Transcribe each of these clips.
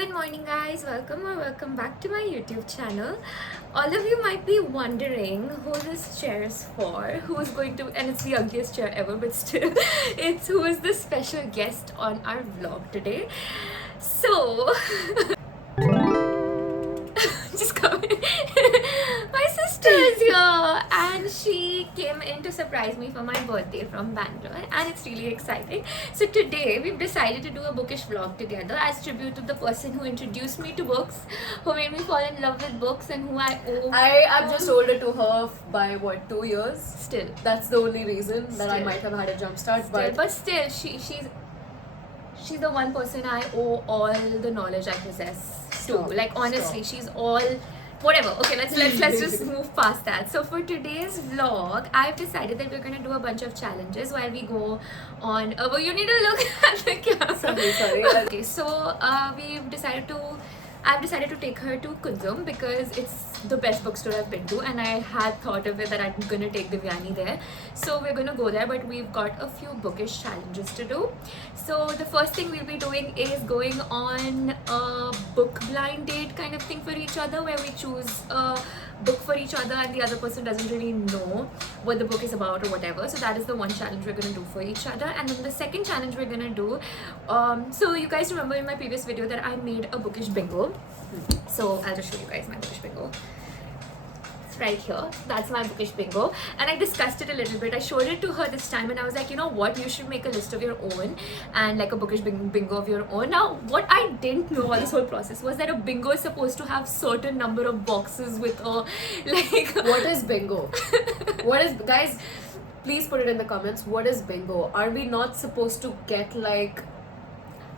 Good morning, guys. Welcome back to my YouTube channel. All of you might be wondering who this chair is for, who's going to, and it's the ugliest chair ever, but still, it's who is the special guest on our vlog today. So, just come in. My sister is here, and she came in to surprise me for my birthday from Bangalore, and it's really exciting. So today we've decided to do a bookish vlog together as tribute to the person who introduced me to books, who made me fall in love with books, and who I owe. I've just older to her by what, 2 years? Still, That's the only reason that I Still. might have had a jump start. but still, she's the one person I owe all the knowledge I possess to. Stop, Like honestly, stop. she's all whatever. Okay, let's just move past that. So for today's vlog, I've decided that we're gonna do a bunch of challenges while we go on. Well, you need to look at the camera. Sorry. Okay, so I've decided to take her to Kunzum because it's the best bookstore I've been to, and I had thought of it that I'm gonna take Divyani there. So we're gonna go there, but we've got a few bookish challenges to do. So the first thing we'll be doing is going on a book blind date kind of thing for each other, where we choose a book for each other and the other person doesn't really know what the book is about or whatever. So that is the one challenge we're gonna do for each other. And then the second challenge we're gonna do, so you guys remember in my previous video that I made a bookish bingo. So I'll just show you guys my bookish bingo. It's right here. That's my bookish bingo, and I discussed it a little bit. I showed it to her this time, and I was like, you know what, you should make a list of your own and like a bookish bingo of your own. Now, what I didn't know all this whole process was that a bingo is supposed to have certain number of boxes with a like. What is bingo? What is, guys? Please put it in the comments. What is bingo? Are we not supposed to get like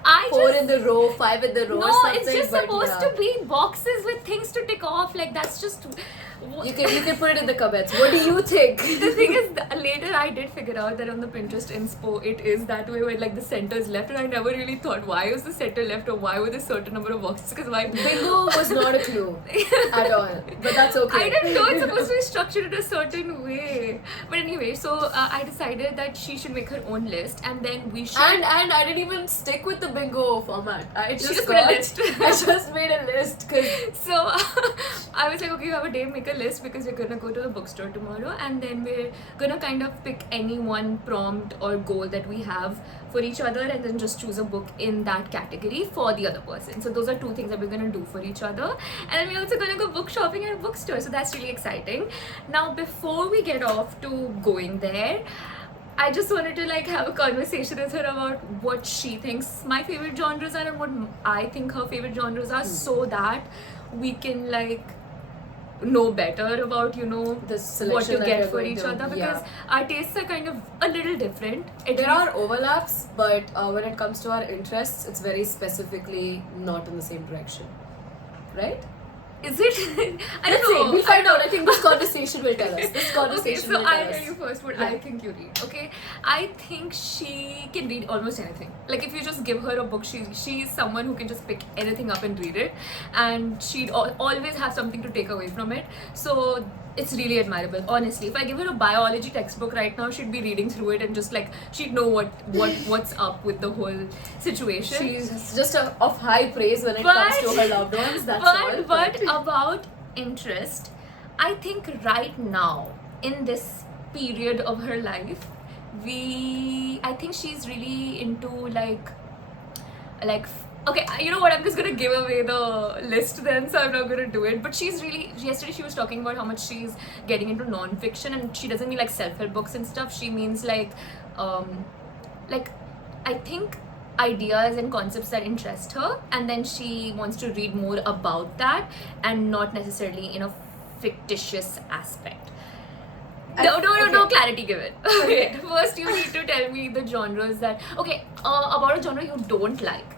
I 4 just, in the row, 5 in the row, or no, something? it's just but supposed yeah. to be boxes with things to tick off. Like that's just. You can put it in the comments. What do you think? The thing is, later I did figure out that on the Pinterest inspo it is that way, where like the center is left, and I never really thought why was the center left or why were there certain number of boxes, because why Bingo was not a clue at all, but that's okay. I didn't know it's supposed to be structured in a certain way. But anyway, so I decided that she should make her own list, and then we should. And I didn't even stick with the bingo format. I just made a list. I just made a list because So I was like, okay, you have a day, make a list, because we're gonna go to the bookstore tomorrow, and then we're gonna kind of pick any one prompt or goal that we have for each other, and then just choose a book in that category for the other person. So those are two things that we're gonna do for each other, and then we're also gonna go book shopping at a bookstore. So that's really exciting. Now, before we get off to going there, I just wanted to like have a conversation with her about what she thinks my favorite genres are and what I think her favorite genres are, so that we can like know better about, you know, the what selection to that get we're for going each to- other, because yeah. our tastes are kind of a little different. There are overlaps, but when it comes to our interests, it's very specifically not in the same direction, right? Is it? I Let's don't see. know. We'll find out. I think this conversation will tell us. This Okay, conversation so will I'll tell tell you us. first what Yeah. I think you read. Okay, I think she can read almost anything. Like if you just give her a book, she's someone who can just pick anything up and read it, and she'd always have something to take away from it. So it's really admirable, honestly. If I give her a biology textbook right now, she'd be reading through it and just like she'd know what's up with the whole situation. She's just of high praise when it comes to her loved ones. That's all. But about interest, I think right now in this period of her life, I think she's really into like okay, you know what, I'm just gonna give away the list then, so I'm not gonna do it. But she's really, yesterday she was talking about how much she's getting into non-fiction, and she doesn't mean like self-help books and stuff. She means like I think ideas and concepts that interest her, and then she wants to read more about that and not necessarily in a fictitious aspect. No clarity given. Okay, first you need to tell me the genres that, okay, about a genre you don't like.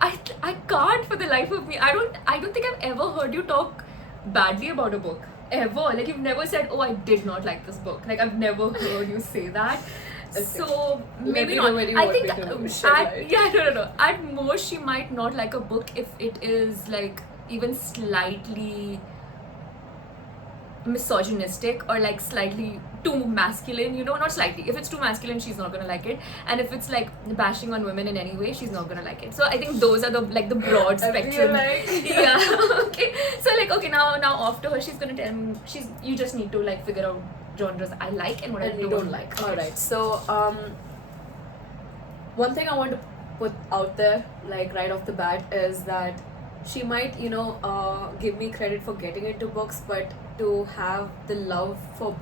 I can't for the life of me. I don't think I've ever heard you talk badly about a book. Ever. Like you've never said, oh, I did not like this book. Like I've never heard you say that. Okay. So Let maybe me know not. when you I want think me to share it. yeah, no. At most she might not like a book if it is like even slightly misogynistic or like slightly too masculine, you know, not slightly. If it's too masculine, she's not gonna like it, and if it's like bashing on women in any way, she's not gonna like it. So I think those are the broad spectrum. Yeah. Okay. So like, okay, now off to her. She's gonna tell me. You just need to like figure out genres I like and what I don't like. All right. So one thing I want to put out there, like right off the bat, is that she might, give me credit for getting into books, but to have the love for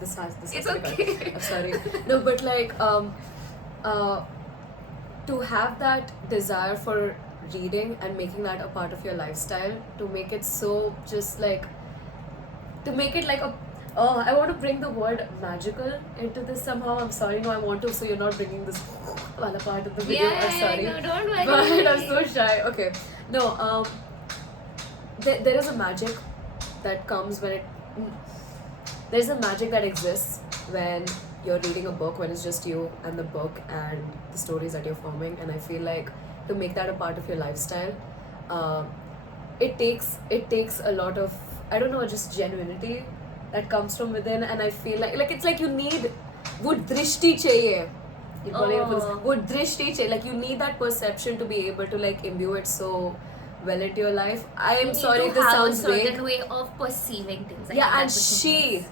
this has It's okay. I'm sorry. No, but like to have that desire for reading and making that a part of your lifestyle, to make it so just like, to make it like a I want to bring the word magical into this somehow. I'm sorry, no, I want to, so you're not bringing this wala part of the video. Yeah, I'm sorry. no, don't worry. But I'm so shy. Okay. No, there is a magic that comes when there's a magic that exists when you're reading a book, when it's just you and the book and the stories that you're forming. And I feel like to make that a part of your lifestyle, it takes a lot of, I don't know, just genuinity that comes from within. And I feel like it's like you need wo drishti chahiye. Wo drishti chahiye. Like you need that perception to be able to like imbue it so well into your life. I am sorry if this sounds vague. a certain way of perceiving things. Yeah, and she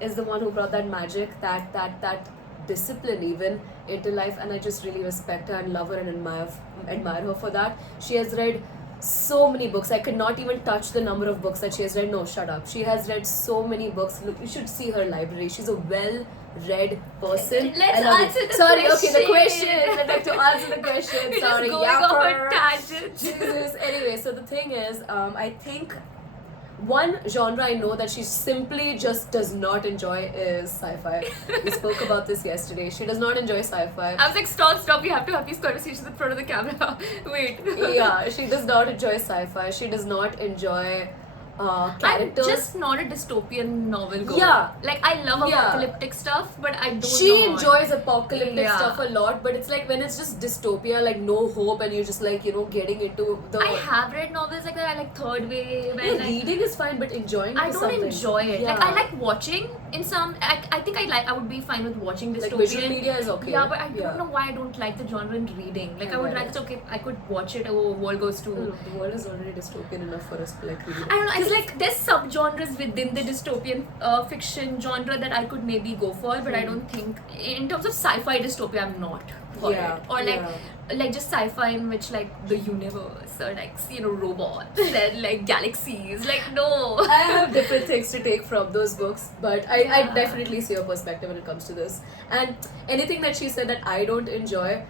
is the one who brought that magic, that discipline even into life, and I just really respect her and love her and admire her for that. She has read so many books. I could not even touch the number of books that she has read. No, shut up. She has read so many books. Look, you should see her library. She's a well-read person. Let's answer the Sorry, question. okay, the question. I'd like to answer the question. We're Sorry, just going off a tangent. Jesus. Anyway, so the thing is, I think one genre I know that she simply just does not enjoy is sci-fi. We spoke about this yesterday. She does not enjoy sci-fi. I was like, stop, we have to have these conversations in front of the camera. Wait. Yeah, she does not enjoy sci-fi. She does not enjoy characters. I'm just not a dystopian novel girl. Yeah. Like, I love apocalyptic stuff, but I don't She know. enjoys apocalyptic Yeah. stuff a lot, but it's like when it's just dystopia, like no hope, and you're just like, getting into the... I have read novels like that. I like Third Wave. No, And like, reading is fine, but enjoying it I is don't something. enjoy it. Yeah. Like, I like watching in some... I think I would be fine with watching dystopian. Like visual media is okay. Yeah, but I don't know why I don't like the genre in reading. Like, I would rather, okay, I could watch it, oh, world goes to... No, the world is already dystopian enough for us to like read it. I don't know, it's like there's sub-genres within the dystopian fiction genre that I could maybe go for, but I don't think, in terms of sci-fi dystopia, I'm not for it. Or like just sci-fi in which like the universe or like, robots and like galaxies, like no. I have different things to take from those books, but I definitely see your perspective when it comes to this. And anything that she said that I don't enjoy,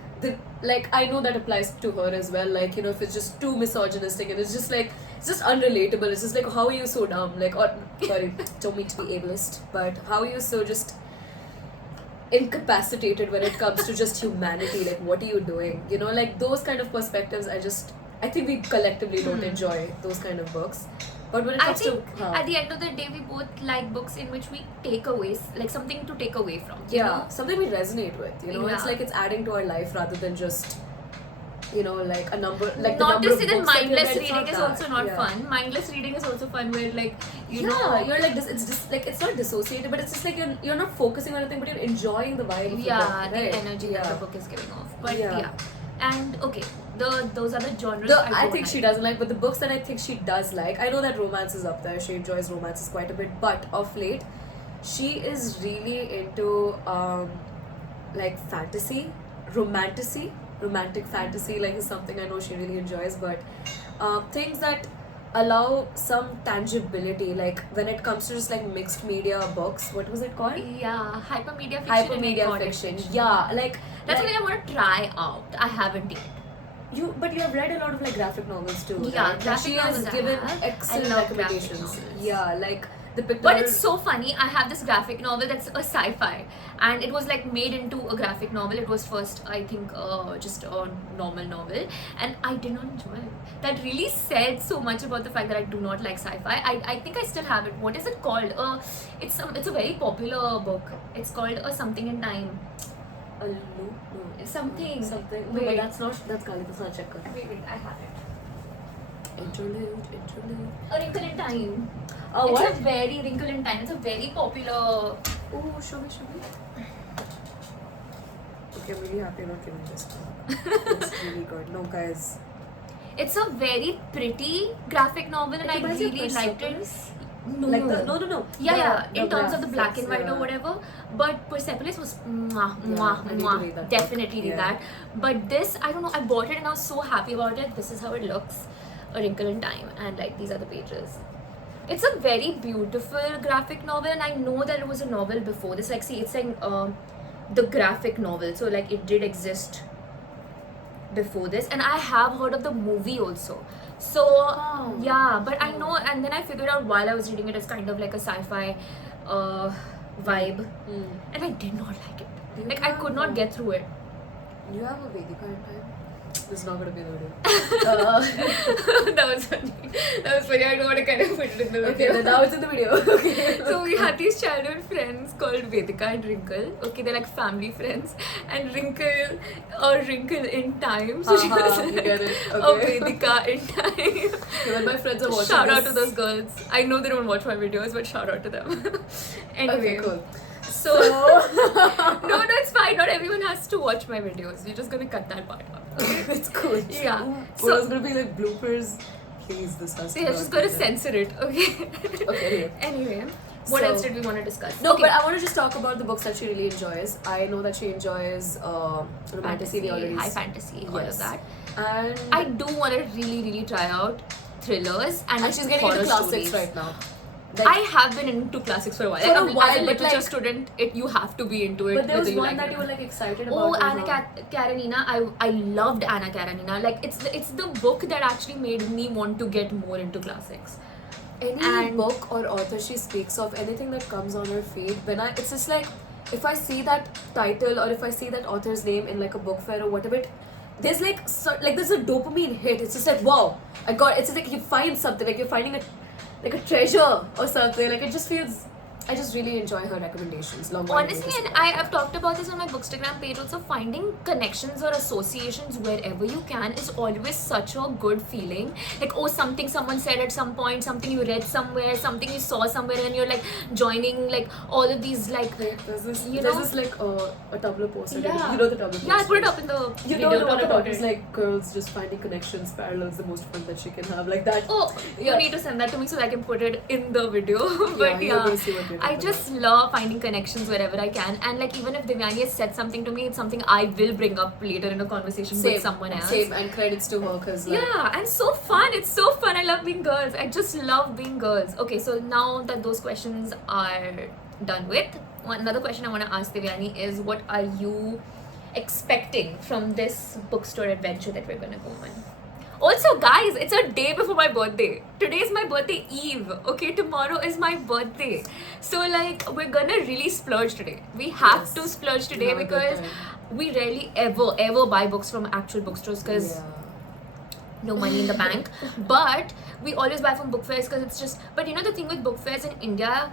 I know that applies to her as well. Like, if it's just too misogynistic and it's just like, it's just unrelatable. It's just like, how are you so dumb? Like, or sorry, don't mean to be ableist, but how are you so just incapacitated when it comes to just humanity? Like, what are you doing? Like those kind of perspectives, I think we collectively don't enjoy those kind of books. But when it comes at the end of the day, we both like books in which we take away, like something to take away from. Something we resonate with. It's like it's adding to our life rather than just, like a number. Like not the to number say of that books mindless that reading is also not fun. Mindless reading is also fun, where like you're like this. It's just like it's not dissociated, but it's just like you're not focusing on anything, but you're enjoying the vibe. Of the book, right? The energy that the book is giving off. But and okay, those are the genres I think she doesn't like, but the books that I think she does like, I know that romance is up there. She enjoys romances quite a bit, but of late, she is really into like fantasy, romantic fantasy. Like is something I know she really enjoys, but things that allow some tangibility, like when it comes to just like mixed media books. What was it called? Yeah, hypermedia fiction. Yeah, like that's what I want to try out. I haven't yet. But you have read a lot of like graphic novels too. Yeah, right? graphic she novels has I given have. excellent I love recommendations. Yeah, like the pictorial. But it's so funny. I have this graphic novel that's a sci-fi, and it was like made into a graphic novel. It was first, I think, just a normal novel, and I did not enjoy it. That really said so much about the fact that I do not like sci-fi. I think I still have it. What is it called? It's a very popular book. It's called Something in Time. No. Something. No, but that's Kali. That's not Checker. Wait, I have it. Interlude. A Wrinkle in Time. Oh, It's what? a very Wrinkle in Time. It's a very popular. Oh, show me. Okay, I'm really happy about giving this talk. It's really good. No, guys. It's a very pretty graphic novel, and I reminds you of really liked it. Persepolis? No. Like no. Yeah. The In terms of the black graphics, and white or yeah. whatever. But Persepolis was mwah, Yeah, mwah, I need to mwah. read that Definitely book. read Yeah. that. But this, I don't know, I bought it and I was so happy about it. This is how it looks. A Wrinkle in Time. And like these are the pages. It's a very beautiful graphic novel, and I know that it was a novel before this. Like, see, it's like the graphic novel. So like it did exist before this, and I have heard of the movie also. So yeah, but I know, and then I figured out while I was reading it, it's kind of like a sci-fi vibe, and I did not like it. Do you Like I could not have, get through it. You have a Vedika in time? This is not going to be the video. That was funny. That was funny. I don't want to kind of put it in the video. Okay, then now it's in the video. Okay. So we had these childhood friends called Vedika and Wrinkle. Okay, they're like family friends. And Wrinkle or Wrinkle in Time. So she was you like, get it. oh, Okay. Vedika in Time. When my friends are watching Shout out this- to those girls. I know they don't watch my videos, but shout out to them. Anyway. Okay, cool. So, no, it's fine. Not everyone has to watch my videos. We're just gonna cut that part out. Okay? It's cool. Yeah. So So- it's going to be like bloopers. Please, this has to So, yeah, not just be gonna there. censor it. Okay. Okay, Anyway, what So- else did we want to discuss? No, Okay. but I want to just talk about the books that she really enjoys. I know that she enjoys romantic Fantasy, serials. high fantasy, all of Yes. that. And, I do want to really try out thrillers and she's getting into horror classics stories. right now. I have been into classics for a while. For a Like, while, as a but, literature like- student, you have to be into it. But there was whether you one like that it you or were not. like excited about. Oh, was, Anna Karenina. I loved Anna Karenina. Like it's the book that actually made me want to get more into classics. any and- book or author she speaks of, anything that comes on her feed, it's just like, if I see that title or if I see that author's name in like a book fair or whatever, there's like there's a dopamine hit. It's just like, wow, I got. It's just like you find something, like you're finding a treasure or something. Like it just feels. I just really enjoy her recommendations. Honestly, and I've talked about this on my Bookstagram page also, finding connections or associations wherever you can is always such a good feeling. Like, oh, something someone said at some point, something you read somewhere, something you saw somewhere, and you're like joining like all of these like, There's this, You there's know? this like a Tumblr poster. Yeah. You know the Tumblr poster. yeah, I put it up in the You video. know the one talk about about is it. like girls just finding connections, parallels, the most fun that she can have, like that. Oh, you Yeah. need to send that to me so that I can put it in the video. But you're yeah, gonna see what we're I talking just love finding connections wherever I can, and like even if Devyani has said something to me, it's something I will bring up later in a conversation with someone else. Same, and credits to her because Yeah, and so fun. It's so fun. I love being girls. I just love being girls. Okay, so now that those questions are done with, another question I want to ask Devyani is, what are you expecting from this bookstore adventure that we're gonna go on? Also, guys, it's a day before my birthday. Today is my birthday eve. Okay, tomorrow is my birthday. So like, we're gonna really splurge today. We have Yes. to splurge today Have a good because time. we rarely ever buy books from actual bookstores because no money in the bank. But we always buy from book fairs because it's just, but you know, the thing with book fairs in India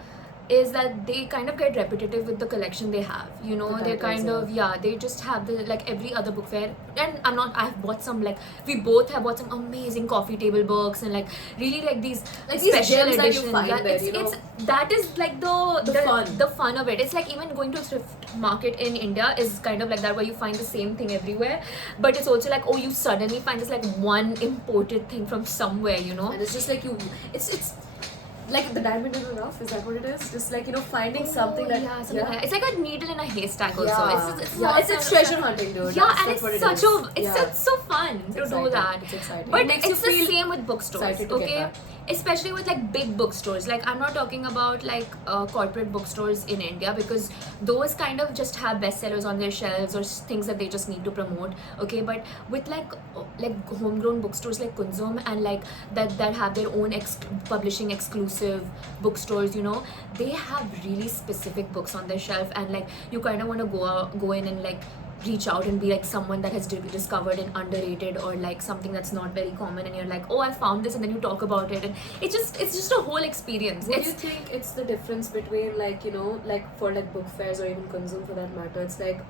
is that they kind of get repetitive with the collection they have, you know. The They're kind titles, of, yeah, they just have the, like every other book fair. And I've bought some, like, we both have bought some amazing coffee table books and like really like these these special gems that you editions. find Yeah, there, it's, you know. it's that is like fun. the fun of it. It's like even going to a thrift market in India is kind of like that, where you find the same thing everywhere, but it's also like, oh, you suddenly find this like one imported thing from somewhere, you know. And it's just like it's like the diamond in the rough. Is that what it is? Just like, you know, finding something that yeah, something like that. It's like a needle in a haystack also. It's yeah, it's treasure hunting, dude. Yeah, That's and what it it's such is. a it's Yeah. so fun to do exciting. that. It's exciting. But It makes you it's the feel same with bookstores, excited to get okay? that. Especially with like big bookstores. Like, I'm not talking about like corporate bookstores in India, because those kind of just have bestsellers on their shelves or things that they just need to promote, okay? But with like homegrown bookstores like Kunzum and like that have their own publishing exclusive bookstores, you know, they have really specific books on their shelf, and like you kind of want to go in and like reach out and be like someone that has discovered and underrated, or like something that's not very common, and you're like, oh, I found this, and then you talk about it, and it's just a whole experience. What do you think it's the difference between, like, you know, like for like book fairs or even Kunzum for that matter? It's like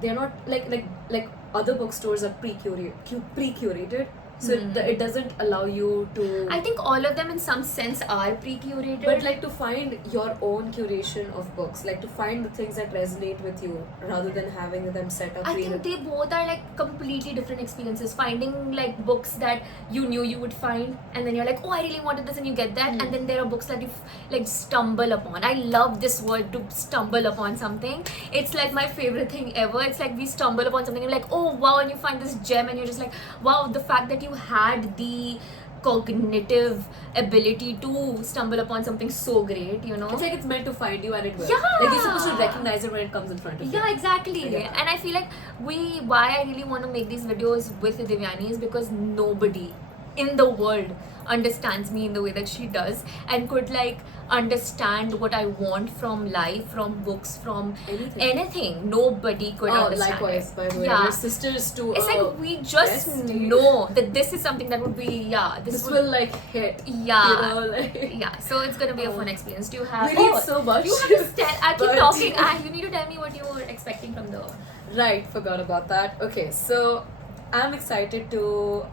they're not like other bookstores are pre-curated, So it doesn't allow you to. I think all of them in some sense are pre-curated. But like to find your own curation of books, like to find the things that resonate with you rather than having them set up. I think they both are like completely different experiences. Finding like books that you knew you would find, and then you're like, oh, I really wanted this, and you get that. And then there are books that you like stumble upon. I love this word, to stumble upon something. It's like my favorite thing ever. It's like we stumble upon something and you're like, oh wow, and you find this gem, and you're just like, wow, the fact that you had the cognitive ability to stumble upon something so great, you know. It's like it's meant to find you and it will. Yeah. Like you're supposed to recognize it when it comes in front of you. Yeah, exactly. Yeah. And I feel like why I really want to make these videos with Devyani is because nobody in the world understands me in the way that she does, and could like understand what I want from life, from books, from anything. Nobody could understand. Likewise, it. by the way. Yeah. We're sisters too. It's like we just bestie. know that this is something that would be this will like hit. Yeah. You know, like. Yeah. So it's gonna be a fun experience. Do you have? We need so much. You have to tell. I keep But- talking. You need to tell me what you were expecting from the. Right, forgot about that. Okay, so I'm excited to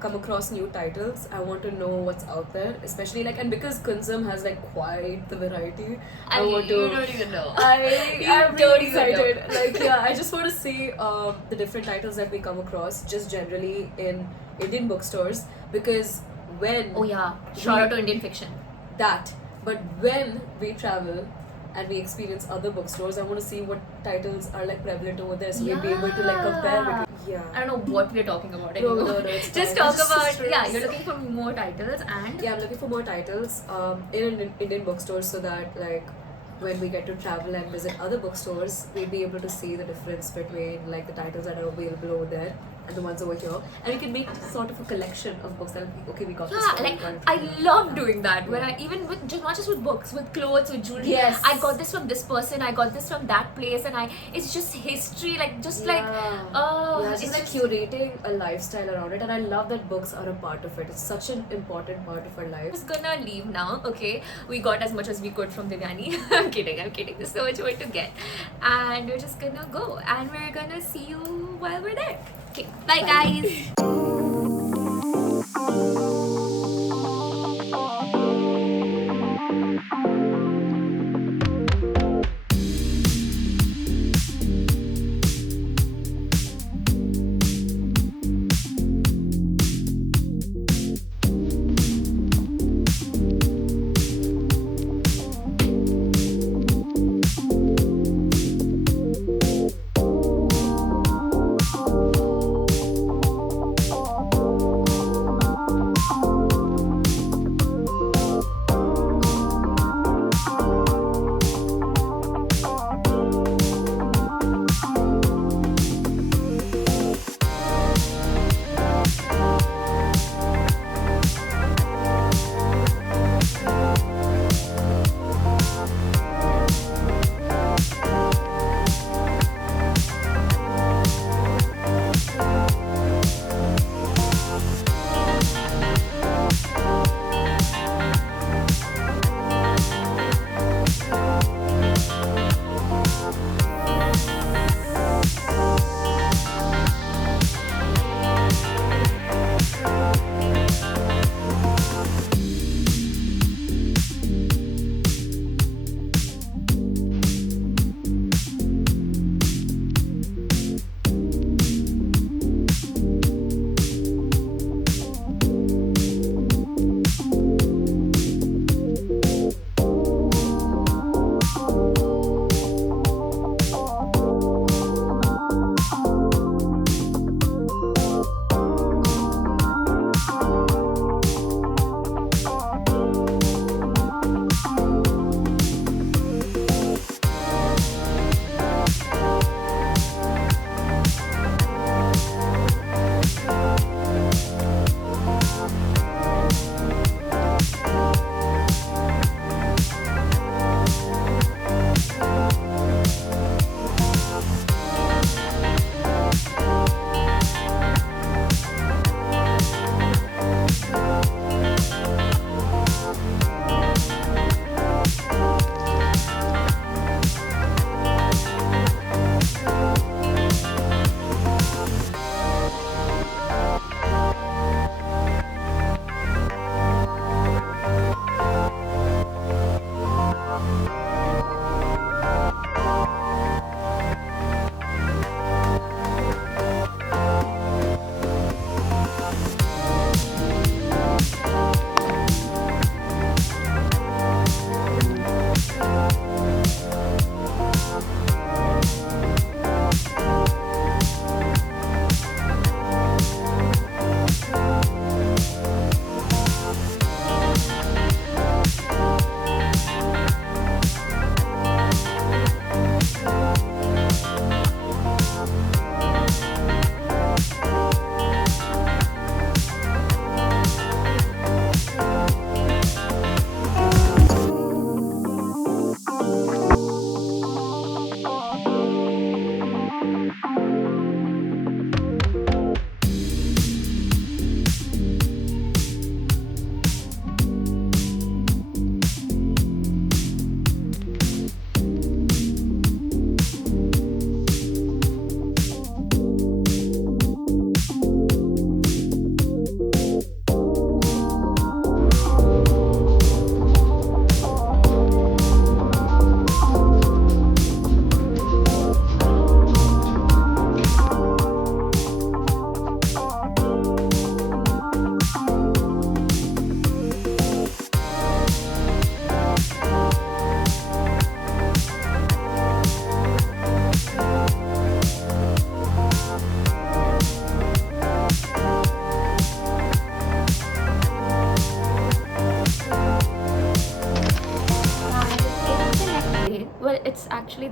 come across new titles. I want to know what's out there, especially like, and because Kunzum has like quite the variety, I want to. You don't even know. I'm don't really even know. excited. Like, yeah, I just want to see the different titles that we come across, just generally in Indian bookstores, because when Oh yeah. Shout out to Indian fiction. that, but when we travel and we experience other bookstores, I want to see what titles are like prevalent over there, so we'll be able to like compare with. Yeah. I don't know what we're talking about No, anymore. no, it's Just fine. talk Just about stress. you're looking for more titles and Yeah, I'm looking for more titles in an Indian bookstores, so that like when we get to travel and visit other bookstores, we'll be able to see the difference between like the titles that are available over there and the ones over here, and we can make sort of a collection of books that okay, we got this yeah, one, like we got I it. love doing that. Where I even with just not just with books, with clothes, with jewelry. Yes. I got this from this person. I got this from that place, and it's just history. Like just like Yeah, it's just like curating a lifestyle around it, and I love that books are a part of it. It's such an important part of our I'm lives. just gonna leave now. Okay, we got as much as we could from Devyani. I'm kidding. There's so much more to get, and we're just gonna go, and we're gonna see you while we're there. Okay, bye. guys.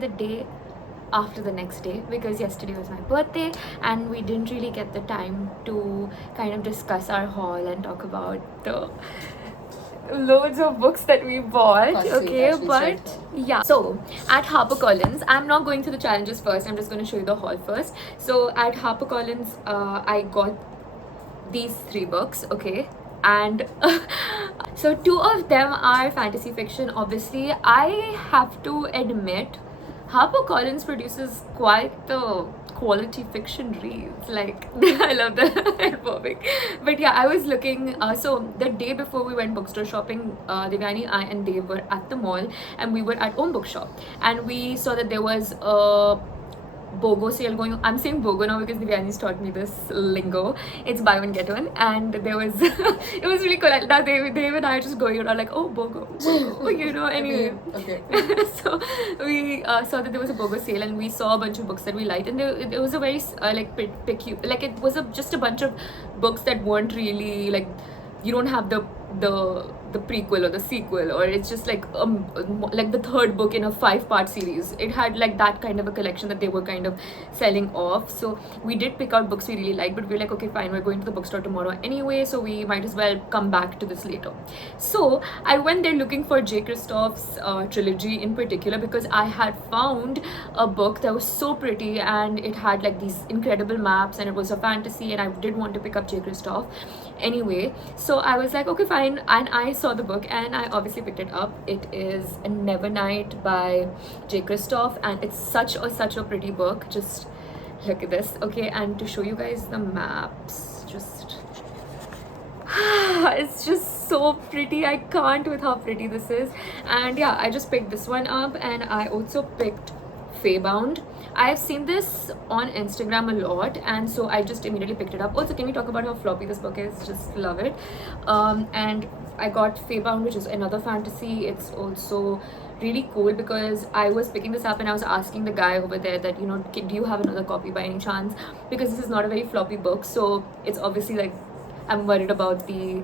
the day after the next day, because yesterday was my birthday and we didn't really get the time to kind of discuss our haul and talk about the loads of books that we bought. That's Okay, sweet, but actually, yeah, so at HarperCollins, I'm not going through the challenges first, I'm just going to show you the haul first. So at HarperCollins, I got these 3 books, okay, and so 2 of them are fantasy fiction. Obviously, I have to admit, HarperCollins produces quite the quality fiction reads. Like, I love the head bobbing. But yeah, I was looking. So the day before we went bookstore shopping, Devyani, I, and Dave were at the mall, and we were at Om Bookshop, and we saw that there was a BOGO sale going on. I'm saying BOGO now because Devyani's taught me this lingo. It's buy one get one, and there was it was really cool. Now Dave and I are just going around like, oh, BOGO, you know. Anyway, Okay. so we saw that there was a BOGO sale, and we saw a bunch of books that we liked, and there was a very like like it was just a bunch of books that weren't really like, you don't have the prequel or the sequel, or it's just like the third book in a 5-part series. It had like that kind of a collection that they were kind of selling off. So we did pick out books we really liked, but we were like, okay, fine, we're going to the bookstore tomorrow anyway, so we might as well come back to this later. So I went there looking for J. Kristoff's trilogy in particular, because I had found a book that was so pretty, and it had like these incredible maps, and it was a fantasy, and I did want to pick up J. Kristoff anyway. So I was like, okay, fine, and I saw the book and I obviously picked it up. It is a Nevernight by J. Kristoff, and it's such a pretty book. Just look at this, okay? And to show you guys the maps, just it's just so pretty. I can't with how pretty this is. And yeah, I just picked this one up, and I also picked Feybound. I've seen this on Instagram a lot, and so I just immediately picked it up. Also, can we talk about how floppy this book is? Just love it. And I got Feybound, which is another fantasy. It's also really cool because I was picking this up and I was asking the guy over there that, you know, do you have another copy by any chance? Because this is not a very floppy book, so it's obviously like, I'm worried about the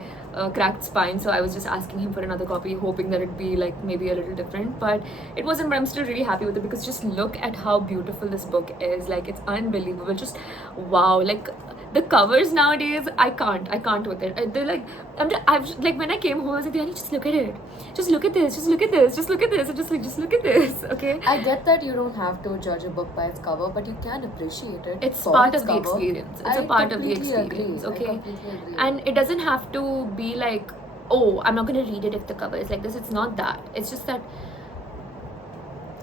cracked spine, so I was just asking him for another copy, hoping that it'd be like maybe a little different, but it wasn't. But I'm still really happy with it because just look at how beautiful this book is. Like, it's unbelievable. Just wow. Like, the covers nowadays, I can't with it. They're like, I've like, when I came home, I was like, Diani, just look at it. Just look at this. Just look at this. Just look at this. And just look at this. Okay. I get that you don't have to judge a book by its cover, but you can appreciate it. It's for part its of the cover. experience. It's I a part of the completely experience. agree. Okay. I completely agree. And it doesn't have to be like, oh, I'm not gonna read it if the cover is like this. It's not that. It's just that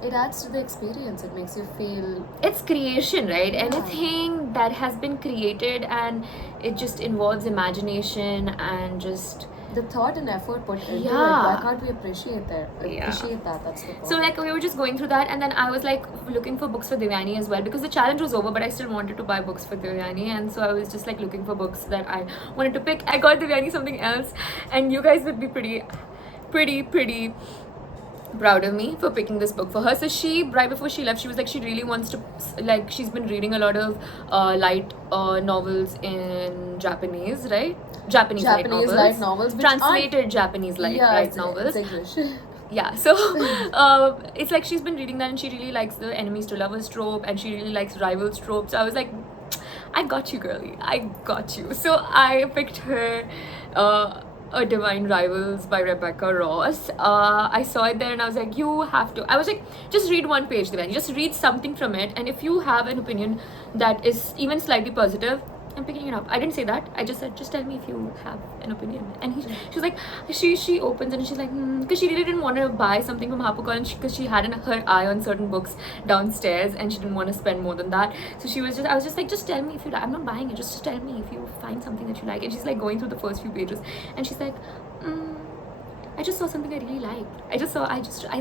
it adds to the experience. It makes you feel. it's creation, right? Yeah. Anything that has been created and it just involves imagination and just The thought and effort put into it. Yeah. Why can't we appreciate that? Yeah. Appreciate that. That's the point. so like we were just going through that, and then I was like looking for books for Devyani as well because the challenge was over, but I still wanted to buy books for Devyani, and so I was just like looking for books that I wanted to pick. I got Devyani something else, and you guys would be pretty proud of me for picking this book for her. So she, right before she left, she was like, she really wants to, like, she's been reading a lot of light novels in Japanese, right? Japanese light novels, which translated Japanese light novels. It's English. Yeah, so it's like she's been reading that, and she really likes the enemies to lovers trope, and she really likes rivals trope. So I was like, I got you, girlie, I got you. So I picked her A Divine Rivals by Rebecca Ross. I saw it there and I was like, you have to. I was like, just read one page, Devyani. Just read something from it. And if you have an opinion that is even slightly positive, I'm picking it up. I didn't say that. I just said, just tell me if you have an opinion. And she was like, she opens it and she's like, because she really didn't want to buy something from HarperCollins because she had her eye on certain books downstairs and she didn't want to spend more than that. So I was just like, just tell me if you like. I'm not buying it. Just tell me if you find something that you like. And she's like going through the first few pages and she's like, I just saw something I really liked. I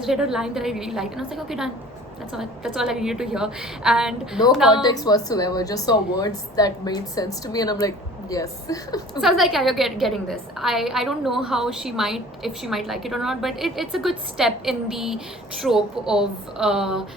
read a line that I really liked, and I was like, okay, done. That's all I needed to hear. And No now, context whatsoever. Just saw words that made sense to me, and I'm like, yes. So I was like, yeah, you're getting this. I don't know how if she might like it or not, but it's a good step in the trope of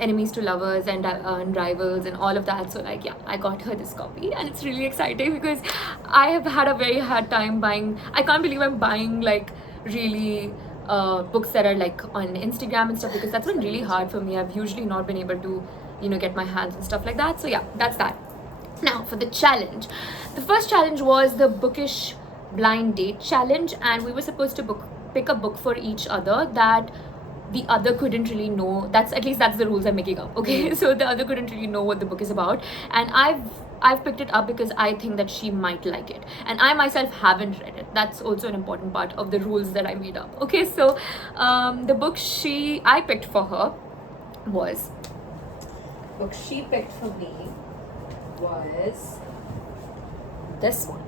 enemies to lovers and rivals and all of that. So like, yeah, I got her this copy, and it's really exciting because I have had a very hard time buying. I can't believe I'm buying like really books that are like on Instagram and stuff, because that's been really hard for me. I've usually not been able to, get my hands and stuff like that. So yeah, that's that. Now for the challenge. The first challenge was the bookish blind date challenge, and we were supposed to pick a book for each other that the other couldn't really know. That's the rules I'm making up, okay? So the other couldn't really know what the book is about, and I've picked it up because I think that she might like it, and I myself haven't read it. That's also an important part of the rules that I made up, okay? So the book I picked for her was book she picked for me was this one.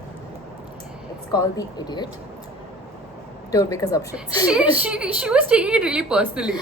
It's called The Idiot. Don't make assumptions. she was taking it really personally.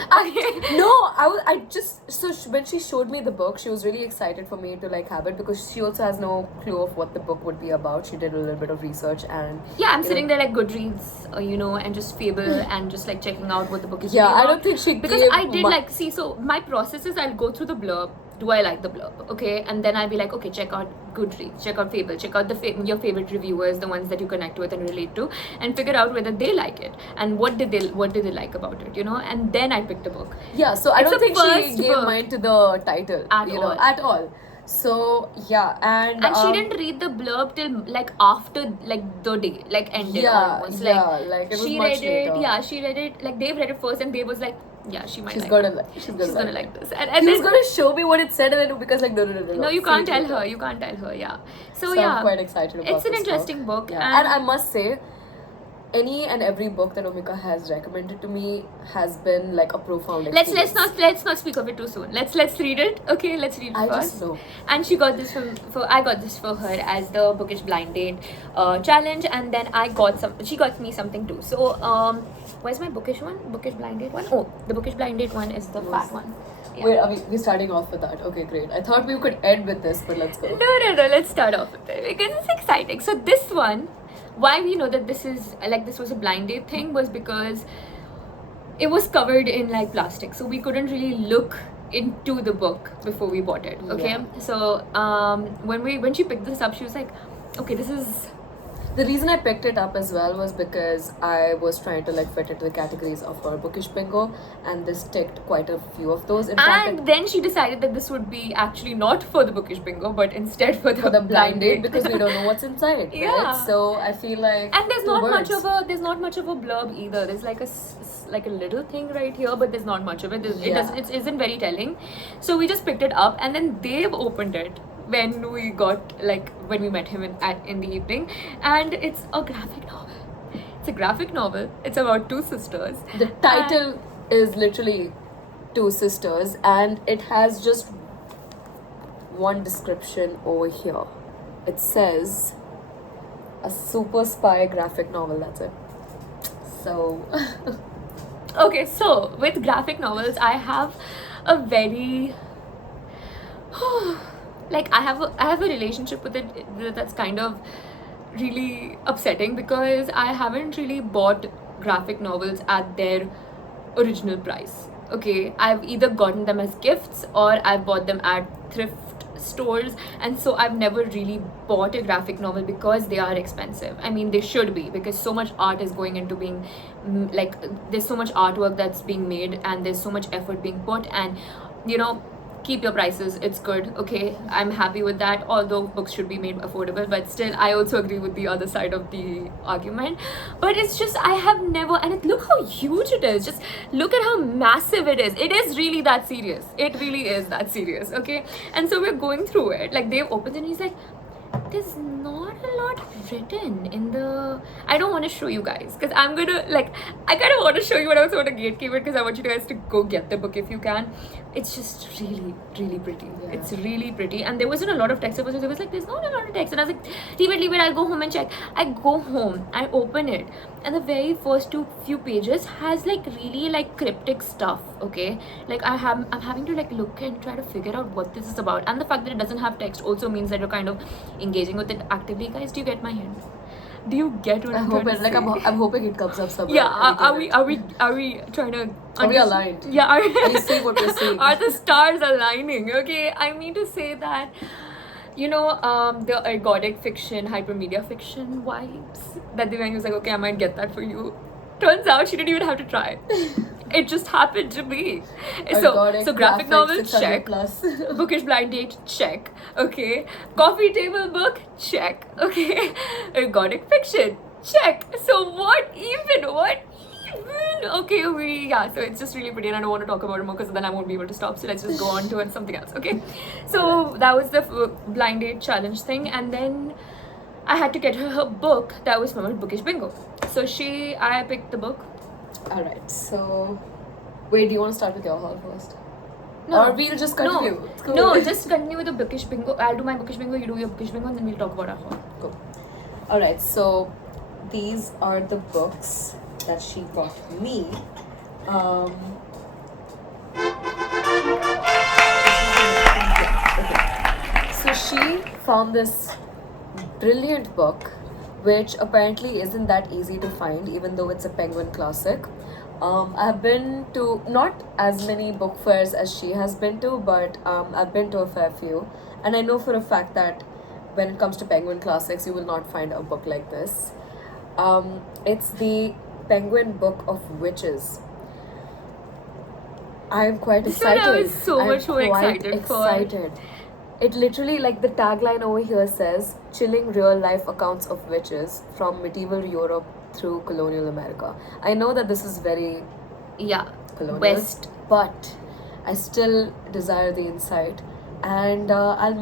When she showed me the book, she was really excited for me to like have it, because she also has no clue of what the book would be about. She did a little bit of research, and yeah, I'm sitting there like Goodreads, and just Fable and just like checking out what the book is. Yeah, really I about. don't think she because I did so my process is I'll go through the blurb. Do I like the blurb? Okay, and then I'll be like, okay, check out Goodreads, check out Fable, check out your favorite reviewers, the ones that you connect with and relate to, and figure out whether they like it and what did they like about it, and then I picked a book. Yeah, so I don't think she gave mind to the title at all. So yeah, and she didn't read the blurb till like after like the day like ended almost. Like it was she much read it. later. Yeah, she read it. Like Dave read it first, and Dave was like, yeah, she's gonna like this. And he was gonna show me what it said, and then because like no. No, you can't tell her. You can't tell her. Yeah. So yeah, I'm quite excited about it's an interesting book. Yeah. And I must say, any and every book that Omika has recommended to me has been like a profound experience. Let's not speak of it too soon. Let's read it. Okay, let's read it first. I just know. And she got this I got this for her as the bookish blind date challenge, and then she got me something too. So where's my bookish one? Bookish blind date one? Oh, the bookish blind date one is the fat one. Yeah. Wait, we're starting off with that. Okay, great. I thought we could end with this, but let's go. No, let's start off with it because it's exciting. So this one, why we know that this was a blind date thing was because it was covered in like plastic, so we couldn't really look into the book before we bought it. Okay, yeah. So when she picked this up, she was like, okay, this is. The reason I picked it up as well was because I was trying to like fit into the categories of her bookish bingo, and this ticked quite a few of those. Then she decided that this would be actually not for the bookish bingo, but instead for the blind date, because we don't know what's inside. Yeah. Right? So I feel like there's not much of a blurb either. There's like a little thing right here, but there's not much of it. It isn't very telling. So we just picked it up, and then they've opened it when we met him in the evening, and it's a graphic novel. It's about two sisters. The title is literally Two Sisters, and it has just one description over here. It says a super spy graphic novel. That's it. So okay, so with graphic novels I have a very I have a relationship with it that's kind of really upsetting, because I haven't really bought graphic novels at their original price. Okay, I've either gotten them as gifts or I've bought them at thrift stores, and so I've never really bought a graphic novel because they are expensive. I mean, they should be, because so much art is going into being there's so much artwork that's being made, and there's so much effort being put, and keep your prices, it's good. Okay, I'm happy with that, although books should be made affordable, but still I also agree with the other side of the argument. But it's just I have never, and look how huge it is, just look at how massive it is. It is really that serious. It really is that serious. Okay, and so we're going through it, like Dave opens and he's like, there's not a lot written in the. I don't want to show you guys because I'm gonna I kind of want to show you, but I also want to gatekeep it because I want you guys to go get the book if you can. It's just really, really pretty. Yeah. It's really pretty, and there wasn't a lot of text. It was like there's not a lot of text, and I was like, leave it. I'll go home and check. I go home, I open it, and the very first few pages has really cryptic stuff. Okay, I'm having to look and try to figure out what this is about, and the fact that it doesn't have text also means that you're kind of engaging with it actively. Guys, do you get my hint? Do you get what I'm trying to say? I'm hoping it comes up somewhere. Yeah, are we trying to? Are we aligned? Yeah, are you see what we're seeing? Are the stars aligning? Okay, I mean to say that, the ergodic fiction, hypermedia fiction vibes that Divyanshi was like, okay, I might get that for you. Turns out she didn't even have to try. It just happened to be. I So, got it. so graphic novel, 600 check. plus. Bookish blind date, check. Okay. Coffee table book, check. Okay. Ergodic fiction, check. So what even? Okay, so it's just really pretty, and I don't want to talk about it more because then I won't be able to stop. So let's just go on to something else. Okay. So that was the blind date challenge thing, and then I had to get her book that was from her Bookish Bingo. So I picked the book. Alright, so wait, do you want to start with your haul first? No. Or we'll just continue. It's cool. No, just continue with the Bookish Bingo. I'll do my Bookish Bingo, you do your Bookish Bingo, and then we'll talk about our haul. Cool. Alright, so these are the books that she brought me. So she found this brilliant book, which apparently isn't that easy to find, even though it's a Penguin classic. I've been to not as many book fairs as she has been to, but I've been to a fair few, and I know for a fact that when it comes to Penguin classics, you will not find a book like this. It's the Penguin Book of Witches. I am quite This one excited. I was so I'm much more quite excited for. It literally, like the tagline over here says, chilling real life accounts of witches from medieval Europe through colonial America. I know that this is very Yeah. colonial, West. but I still desire the insight, and I'll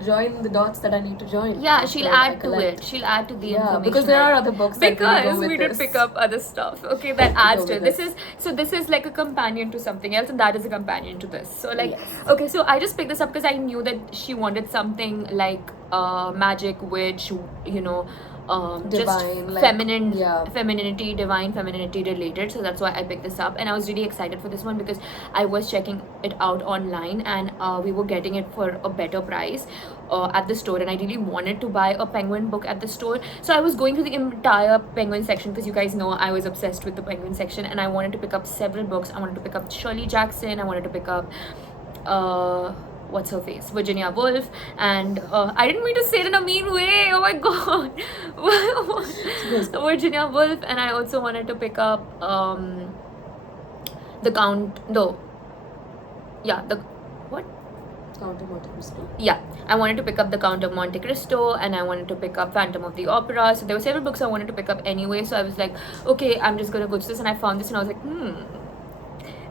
join the dots that I need to join. Yeah, she'll that I add to collect. it. She'll add to the Yeah, information. because there are other books that really go Because with we did this. pick up other stuff. Okay, that adds Go to it. with This is like a companion to something else, and that is a companion to this. So like, Yes. okay, so I just picked this up because I knew that she wanted something like magic, witch, Divine, just like, feminine, yeah. femininity, divine femininity related. So that's why I picked this up, and I was really excited for this one because I was checking it out online, and we were getting it for a better price at the store, and I really wanted to buy a Penguin book at the store. So I was going through the entire Penguin section because you guys know I was obsessed with the Penguin section, and I wanted to pick up several books. I wanted to pick up Shirley Jackson. I wanted to pick up what's her face, Virginia Woolf, and I didn't mean to say it in a mean way, oh my god. Virginia Woolf, and I also wanted to pick up the Count Count of Monte Cristo. Yeah, I wanted to pick up The Count of Monte Cristo, and I wanted to pick up Phantom of the Opera. So there were several books I wanted to pick up anyway, so I was like, okay, I'm just gonna go to this, and I found this, and I was like,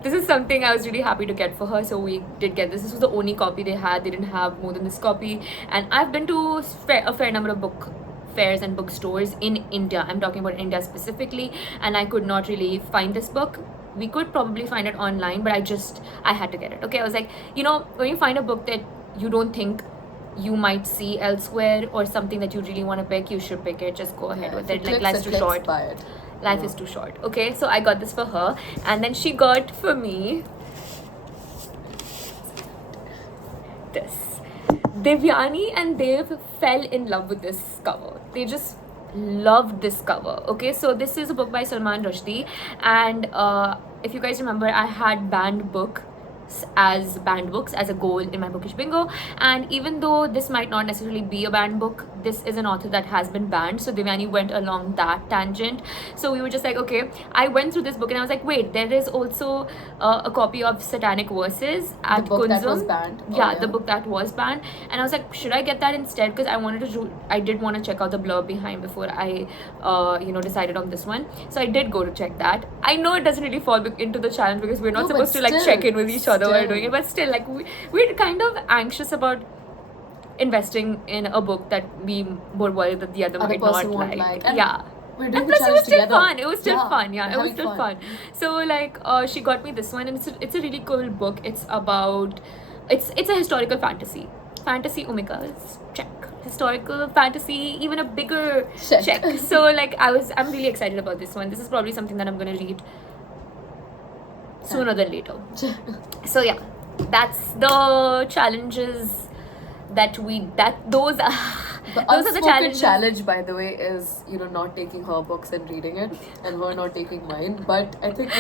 this is something I was really happy to get for her. So we did get this. This was the only copy they had. They didn't have more than this copy. And I've been to a fair number of book fairs and bookstores in India. I'm talking about India specifically. And I could not really find this book. We could probably find it online, but I had to get it. Okay, I was like, when you find a book that you don't think you might see elsewhere or something that you really want to pick, you should pick it. Just go ahead with it. Like, life's too short. Buy it. Life is too short. Okay, so I got this for her, and then she got for me this. Devyani and Dev fell in love with this cover. They just loved this cover. Okay, so this is a book by Salman Rushdie, and if you guys remember, I had banned books as a goal in my Bookish Bingo, and even though this might not necessarily be a banned book, this is an author that has been banned, so Devyani went along that tangent. So we were just like, okay, I went through this book and I was like, wait, there is also a copy of Satanic Verses at The book that was Kunzum. banned. Yeah, the book that was banned, and I was like, should I get that instead? Because I did want to check out the blurb behind before I decided on this one. So I did go to check that. I know it doesn't really fall into the challenge because we're not No, supposed but to like still, check in with each other while still. doing it, but still, like, we're kind of anxious about investing in a book that we were worried that the other might person not won't like. And Yeah. we're doing And the plus, it challenge was still together. fun. It was still fun. Yeah, we're it was having still fun. So like, she got me this one, and it's a really cool book. It's about it's a historical fantasy. Fantasy Umikas, check. Historical fantasy, even a bigger check. So like, I'm really excited about this one. This is probably something that I'm gonna read sooner than later. So yeah, that's the challenges those are The those are the unspoken challenges. challenge, by the way, is not taking her books and reading it, and her not taking mine. But I think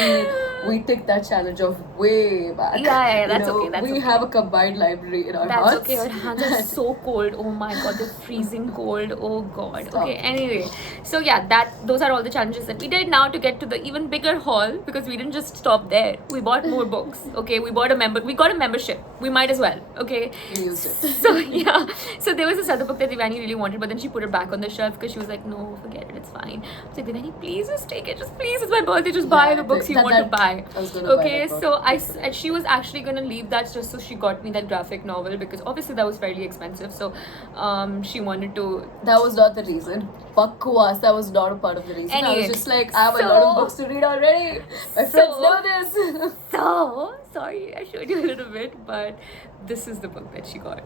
we take that challenge off way back. Yeah, that's You know, okay. That's we okay. have a combined library in our That's hearts. okay. Our hands are so cold. Oh my god, they're freezing cold. Oh god. Stop. Okay. Anyway, so yeah, those are all the challenges that we did. Now to get to the even bigger haul, because we didn't just stop there. We bought more books. Okay, we got a membership. We might as well. Okay. We used it. So yeah, so there was this other book that Divani really wanted, but then she put it back on the shelf because she was like, no, forget it, it's fine. I was like, Divani, please just take it, just please, it's my birthday, just buy Yeah, the books you that- want to that- buy. I was gonna buy Okay, that book. so and she was actually gonna leave that just so she got me that graphic novel, because obviously that was fairly expensive. So she wanted to. That was not the reason. Bakwas, that was not a part of the reason. I Anyway, was just like, I have a lot of so- books to read already. My friends know this. So sorry, I showed you a little bit, but this is the book that she got.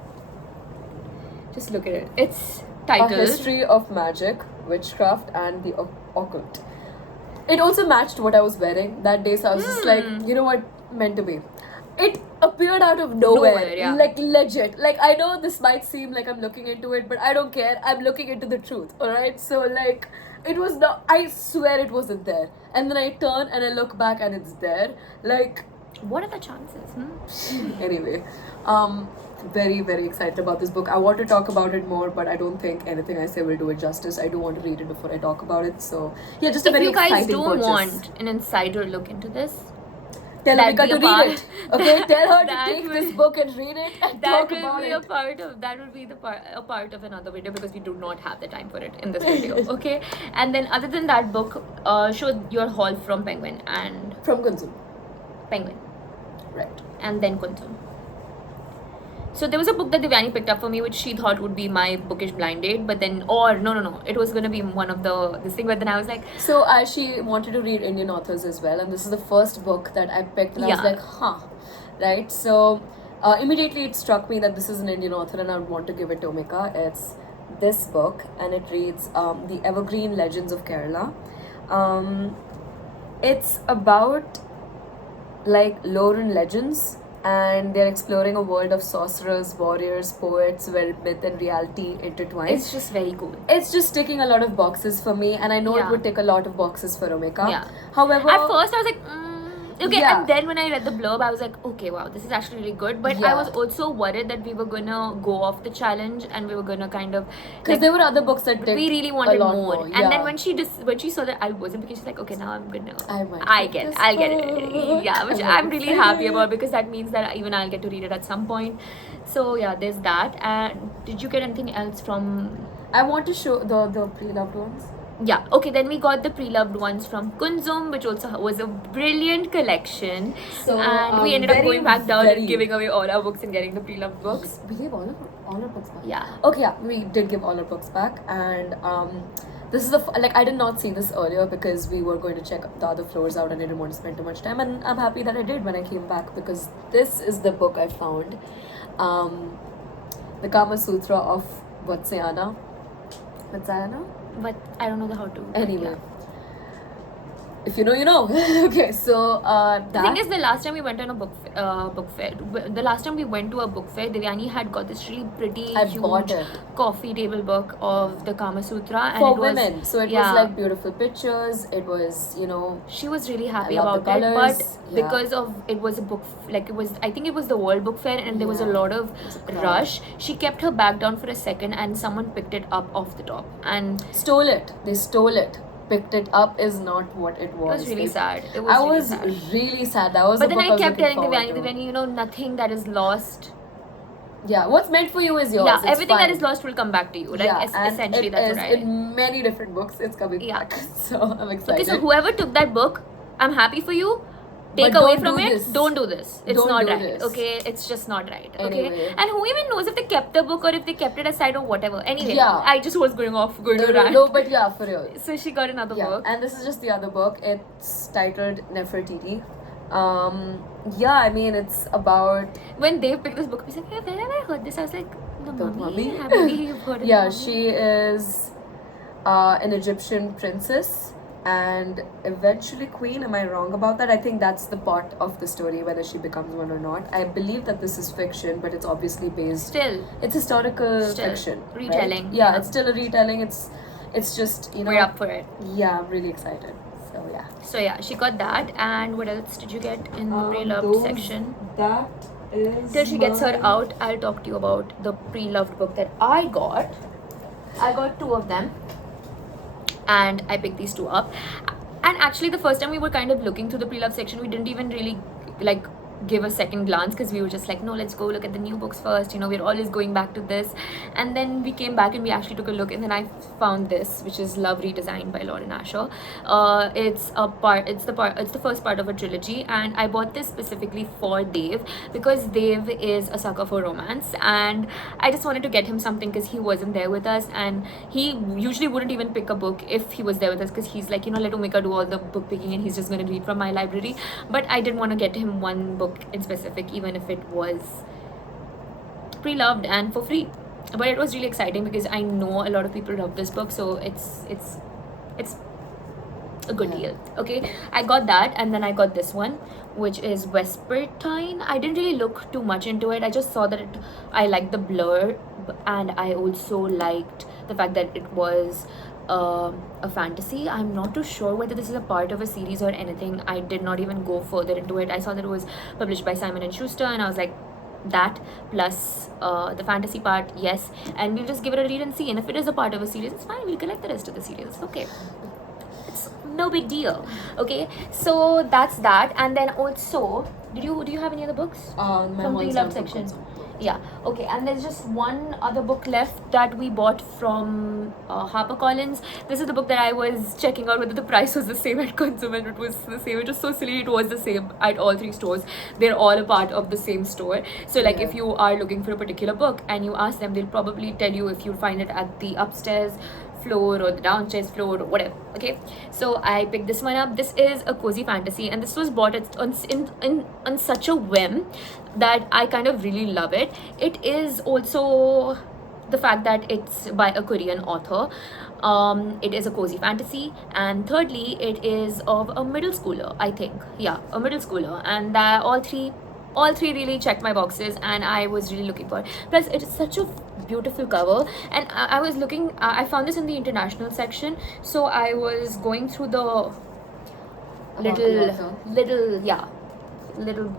Just look at it. It's A titled. History of Magic, Witchcraft, and the Occult. It also matched what I was wearing that day, so I was just like, you know what, meant to be. It appeared out of nowhere, Yeah. like legit. Like, I know this might seem like I'm looking into it, but I don't care. I'm looking into the truth, alright? So, like, it was not, I swear it wasn't there. And then I turn and I look back and it's there. Like, What are the chances? anyway, very, very excited about this book. I want to talk about it more, but I don't think anything I say will do it justice. I do want to read it before I talk about it. So, yeah, just a If very you guys exciting do purchase. want an insider look into this, Tell that'd Amika be to a part- read it. Okay, tell her to That take will- this book and read it and that talk will about be it. a part of another video, because we do not have the time for it in this video. Okay, and then other than that book, show your haul from Penguin and From Gunzum. Right. and then Kuntum. So there was a book that Divyani picked up for me, which she thought would be my bookish blind date, but then, no, it was gonna be one of this thing. But then I was like, So she wanted to read Indian authors as well, and this is the first book that I picked, and I was Yeah. like, huh, right? So immediately it struck me that this is an Indian author, and I would want to give it to Amika. It's this book, and it reads The Evergreen Legends of Kerala. It's about like lore and legends, and they're exploring a world of sorcerers, warriors, poets, where myth and reality intertwine. it's just very cool. It's just ticking a lot of boxes for me, and I know it Yeah. would tick a lot of boxes for Omeka. Yeah. However, At first, I was like, okay, Yeah. and then when I read the blurb, I was like, okay, wow, this is actually really good. But I Yeah. was also worried that we were gonna go off the challenge and we were gonna kind of because there were other books that ticked we really wanted a lot more. more. And then when she saw that I wasn't, because she's like, okay, now I'm gonna I might I'll read get this it. book. Yeah, which I'm I'm really happy excited. about, because that means that even I'll get to read it at some point. So yeah, there's that. And did you get anything else from? I want to show the pre-loved ones. Yeah, okay, then we got the pre-loved ones from Kunzum, which also was a brilliant collection. So, and we ended up very, going back down very- and giving away all our books and getting the pre-loved books. We gave all our books back. Yeah. Okay, yeah, we did give all our books back, and this is I did not see this earlier because we were going to check the other floors out, and I didn't want to spend too much time, and I'm happy that I did when I came back, because this is the book I found, the Kama Sutra of Vatsyayana. But I don't know how to. Anyway, Yeah. if you know, you know. Okay, so The thing is, the last time we went on a book fair, the last time we went to a book fair, Divyani had got this really pretty I huge bought it. coffee table book of the Kama Sutra, and for it was, women, so it yeah. was like beautiful pictures. It was, She was really happy I love about the it, colours, but yeah. because of it was a book, like it was, I think it was the World Book Fair, and there was a Yeah, lot of it was a crowd. rush. She kept her bag down for a second, and someone picked it up off the top, and stole it. They stole it. Picked it up is not what it was. it was really They- sad. It was I really was sad. really sad. That was But the then book I was kept looking telling forward to. Divyani, nothing that is lost. Yeah, what's meant for you is yours. Yeah, It's everything that fine. is lost will come back to you. Like Yeah, and essentially, it that's is right. in many different books. It's coming Yeah. back, so I'm excited. Okay, so whoever took that book, I'm happy for you. Take But away don't from do it. this. Don't do this. It's Don't not do right. this. Okay, it's just not right. Okay, Anyway. and who even knows if they kept the book or if they kept it aside or whatever. Anyway, Yeah. I just was going to rant. No, but yeah, for real. So she got another Yeah, book. and this is just the other book. It's titled Nefertiti. Yeah, I mean, it's about When Dave picked this book, he was like, hey, where have I heard this? I was like, the mummy. mummy? Happily you've heard of the yeah, mummy? she is an Egyptian princess, and eventually queen. Am I wrong about that? I think that's the part of the story, whether she becomes one or not. I believe that this is fiction, but it's obviously based. Still, It's historical Still, fiction. retelling, Right? Yeah, yeah. it's still a retelling. It's just, you know. we're up for it. Yeah, I'm really excited. So yeah. So yeah, she got that. And what else did you get in the pre-loved Those- section? That is. Till she gets her my- out, I'll talk to you about the pre-loved book that I got. I got 2 of them, and I picked these 2 up. And actually, the first time we were kind of looking through the pre-loved section, we didn't even really like give a second glance, because we were just like, no, let's go look at the new books first, you know, we're always going back to this. And then we came back and we actually took a look, and then I found this, which is Love Redesigned by Lauren Asher. It's the first part of a trilogy, and I bought this specifically for Dave, because Dave is a sucker for romance, and I just wanted to get him something because he wasn't there with us, and he usually wouldn't even pick a book if he was there with us, because he's like, you know, let Umika do all the book picking and he's just going to read from my library. But I didn't want to get him one book in specific, even if it was pre-loved and for free. But it was really exciting because I know a lot of people love this book, so it's a good Yeah. deal. Okay, I got that, and then I got this one, which is Vespertine. I didn't really look too much into it. I just saw that I liked the blur, and I also liked the fact that it was a fantasy. I'm not too sure whether this is a part of a series or anything. I did not even go further into it. I saw that it was published by Simon and Schuster, and I was like, that plus the fantasy part, yes, and we'll just give it a read and see. And if it is a part of a series, it's fine. We'll collect the rest of the series. It's okay. It's no big deal. Okay, so that's that. And then also, do you have any other books? My From whole pre-loved sample section. concept. Yeah, okay, and there's just one other book left that we bought from HarperCollins. This is the book that I was checking out whether the price was the same at Consumer, and it was the same. It was so silly, it was the same at all 3 stores. They're all a part of the same store. So like, Yeah. if you are looking for a particular book and you ask them, they'll probably tell you if you find it at the upstairs floor or the downstairs floor or whatever. Okay, so I picked this one up. This is a cozy fantasy, and this was bought on such a whim that I kind of really love it. It is also the fact that it's by a Korean author. It is a cozy fantasy, and thirdly, it is of a middle schooler, I think. Yeah, a middle schooler, and all three really checked my boxes, and I was really looking for it. Plus, it is such a beautiful cover, and I was looking. I found this in the international section, so I was going through the About the author. little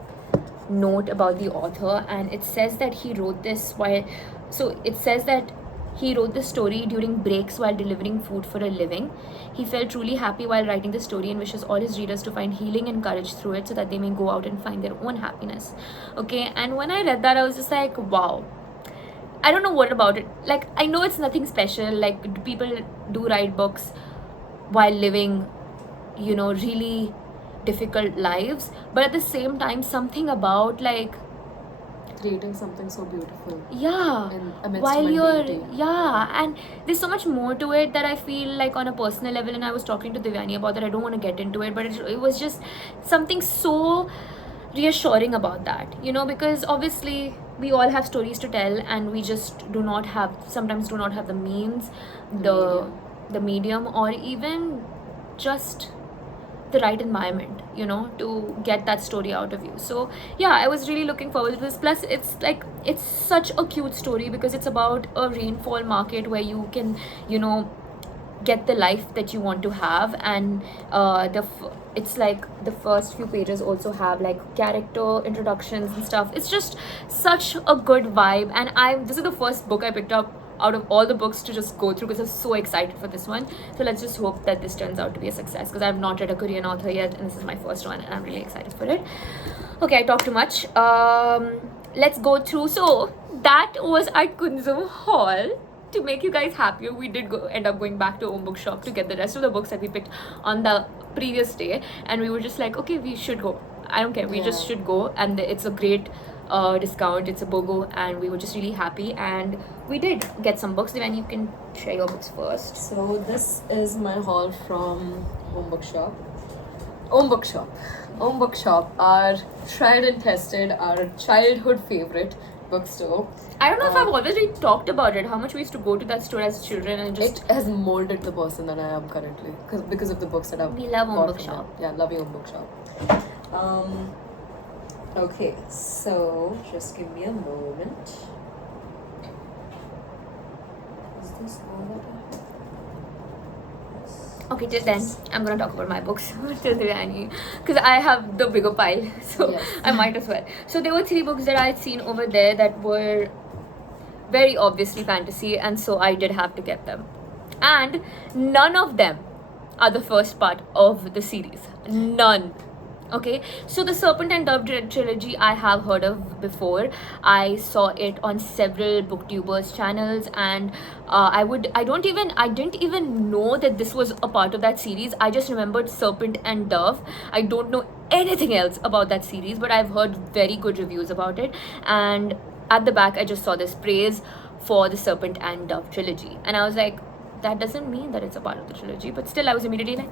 note about the author, and it says that he wrote this while. So it says that he wrote the story during breaks while delivering food for a living. He felt truly happy while writing the story and wishes all his readers to find healing and courage through it so that they may go out and find their own happiness. Okay, and when I read that, I was just like, wow. I don't know what about it. Like, I know it's nothing special. Like, people do write books while living, you know, really difficult lives. But at the same time, something about like, Creating something so beautiful. yeah, And amidst while you're, mundane. yeah, and there's so much more to it that I feel like on a personal level, and I was talking to Divyani about that. I don't want to get into it, but it was just something so reassuring about that, you know, because obviously we all have stories to tell, and we just sometimes do not have the means, the medium, or even just the right environment, you know, to get that story out of you. So yeah, I was really looking forward to this. Plus, it's such a cute story because it's about a rainfall market where you can, you know, get the life that you want to have. And it's like the first few pages also have like character introductions and stuff. It's just such a good vibe, and this is the first book I picked up out of all the books to just go through because I'm so excited for this one. So let's just hope that this turns out to be a success, because I've not read a Korean author yet, and this is my first one, and I'm really excited for it. Okay, I talked too much. Let's go through. So that was our Kunzum haul. To make you guys happier, we did end up going back to Om Bookshop to get the rest of the books that we picked on the previous day, and we were just like, okay, we should go. I don't care, we just should go, and it's a great discount. It's a BOGO, and we were just really happy, and we did get some books. Then you can share your books first. So this is my haul from Home Bookshop. Om Bookshop. Om Bookshop, our tried and tested, our childhood favorite, bookstore. I don't know if I've already talked about it, how much we used to go to that store as children and just... It has molded the person that I am currently because of the books that I've We love Home bought Bookshop. from them. Yeah, love your own bookshop. Okay, so just give me a moment. Is this all that I have? Yes. Okay, till then, I'm gonna talk about my books till Devyani, because I have the bigger pile, so Yes. I might as well. So there were 3 books that I had seen over there that were very obviously fantasy, and so I did have to get them. And none of them are the first part of the series. None. Okay, so the Serpent and Dove trilogy I have heard of before. I saw it on several booktubers channels, and I didn't even know that this was a part of that series. I just remembered Serpent and Dove. I don't know anything else about that series, but I've heard very good reviews about it. And at the back I just saw this praise for the Serpent and Dove trilogy, and I was like, that doesn't mean that it's a part of the trilogy, but still I was immediately like,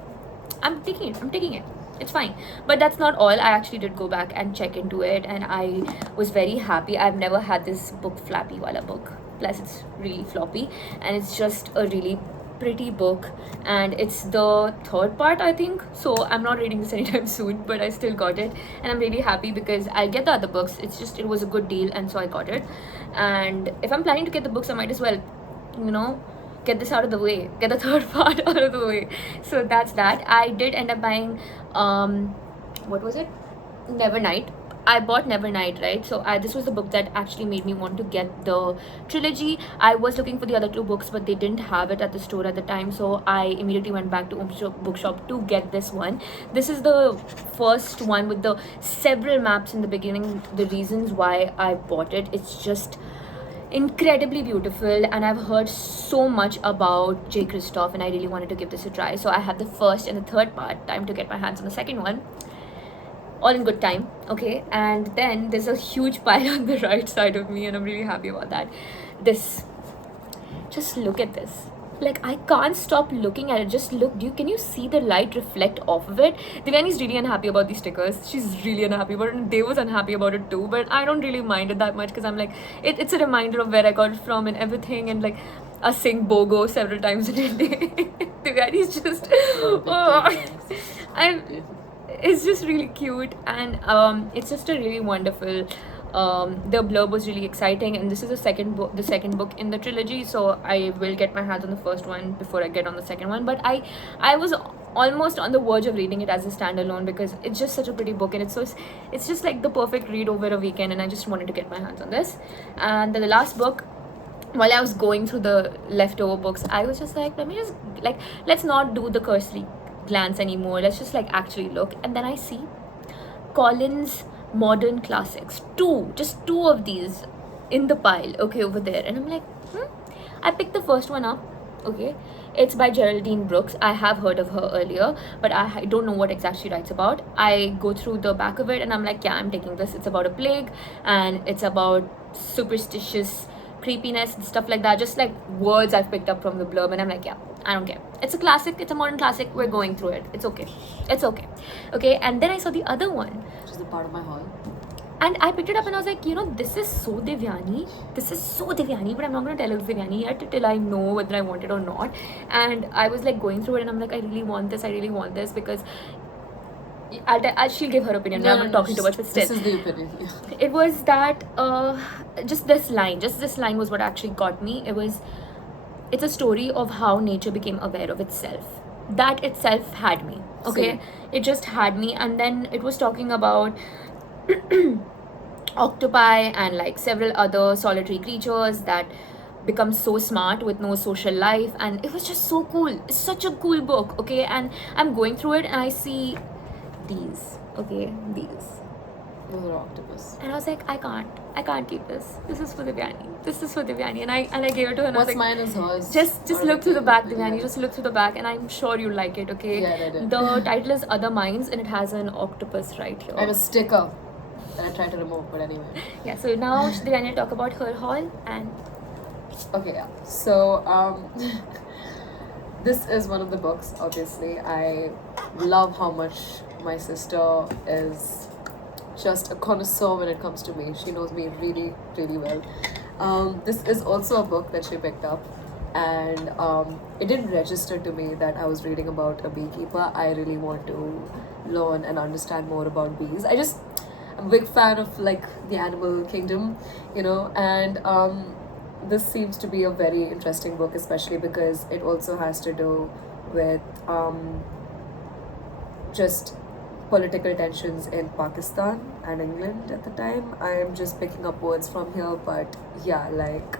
I'm taking it, it's fine. But that's not all. I actually did go back and check into it, and I was very happy. I've never had this book flappy wala book, plus it's really floppy, and it's just a really pretty book, and it's the 3rd part, I think, so I'm not reading this anytime soon, but I still got it, and I'm really happy because I'll get the other books. It's just, it was a good deal, and so I got it. And if I'm planning to get the books, I might as well, get this out of the way, get the 3rd part out of the way. So that's that. I did end up buying what was it, Nevernight. I bought Nevernight, right? So this was the book that actually made me want to get the trilogy. I was looking for the other 2 books, but they didn't have it at the store at the time, so I immediately went back to Bookshop to get this one. This is the first one with the several maps in the beginning. The reasons why I bought it, it's just incredibly beautiful, and I've heard so much about J. Kristoff, and I really wanted to give this a try. So I have the 1st and the 3rd part. Time to get my hands on the 2nd one, all in good time. Okay, and then there's a huge pile on the right side of me, and I'm really happy about that. Just look at this. Like, I can't stop looking at it. Just look. Can you see the light reflect off of it? Devyani's really unhappy about these stickers. She's really unhappy about it, and Dev was unhappy about it too, but I don't really mind it that much, because I'm like, it's a reminder of where I got it from and everything, and like us saying BOGO several times in a day. Devyani's just it's just really cute, and it's just a really wonderful, the blurb was really exciting, and this is the second book in the trilogy, so I will get my hands on the 1st one before I get on the 2nd one. But I was almost on the verge of reading it as a standalone, because it's just such a pretty book, and it's just like the perfect read over a weekend, and I just wanted to get my hands on this. And then the last book, while I was going through the leftover books, I was just like, let's not do the cursory glance anymore, let's just like actually look. And then I see Collins Modern Classics, just two of these in the pile, okay, over there, and I'm like, I picked the first one up. Okay, it's by Geraldine Brooks. I have heard of her earlier, but I don't know what exactly she writes about. I go through the back of it, and I'm like, yeah, I'm taking this. It's about a plague, and it's about superstitious creepiness and stuff like that, just like words I've picked up from the blurb, and I'm like, yeah, I don't care. It's a classic, it's a modern classic, we're going through it. It's okay. And then I saw the other one, which is the part of my haul, and I picked it up, and I was like, this is so Devyani, but I'm not going to tell her it's Devyani yet till I know whether I want it or not. And I was like going through it, and I'm like, I really want this, because she'll give her opinion. I'm not talking too much, but still. This is the opinion. It was that, just this line was what actually got me. It's a story of how nature became aware of itself. That itself had me, okay? Same. It just had me. And then it was talking about octopi and like several other solitary creatures that become so smart with no social life, and it was just so cool. It's such a cool book, okay? And I'm going through it, and I see these. Those are octopus. And I was like, I can't keep this. This is for Devyani. And I gave it to her, and What's I was like, mine is hers. just look through the back, Devyani. Just look through the back, and I'm sure you'll like it, okay? Yeah, I did. The title is Other Minds, and it has an octopus right here. I have a sticker that I tried to remove, but anyway. Yeah, so now Devyani will talk about her haul, and Okay, yeah. So, this is one of the books, obviously. I love how much my sister is just a connoisseur when it comes to me. She knows me really, really well. This is also a book that she picked up, and it didn't register to me that I was reading about a beekeeper. I really want to learn and understand more about bees. I'm a big fan of like the animal kingdom, and this seems to be a very interesting book, especially because it also has to do with just political tensions in Pakistan and England at the time. I am just picking up words from here, but yeah, like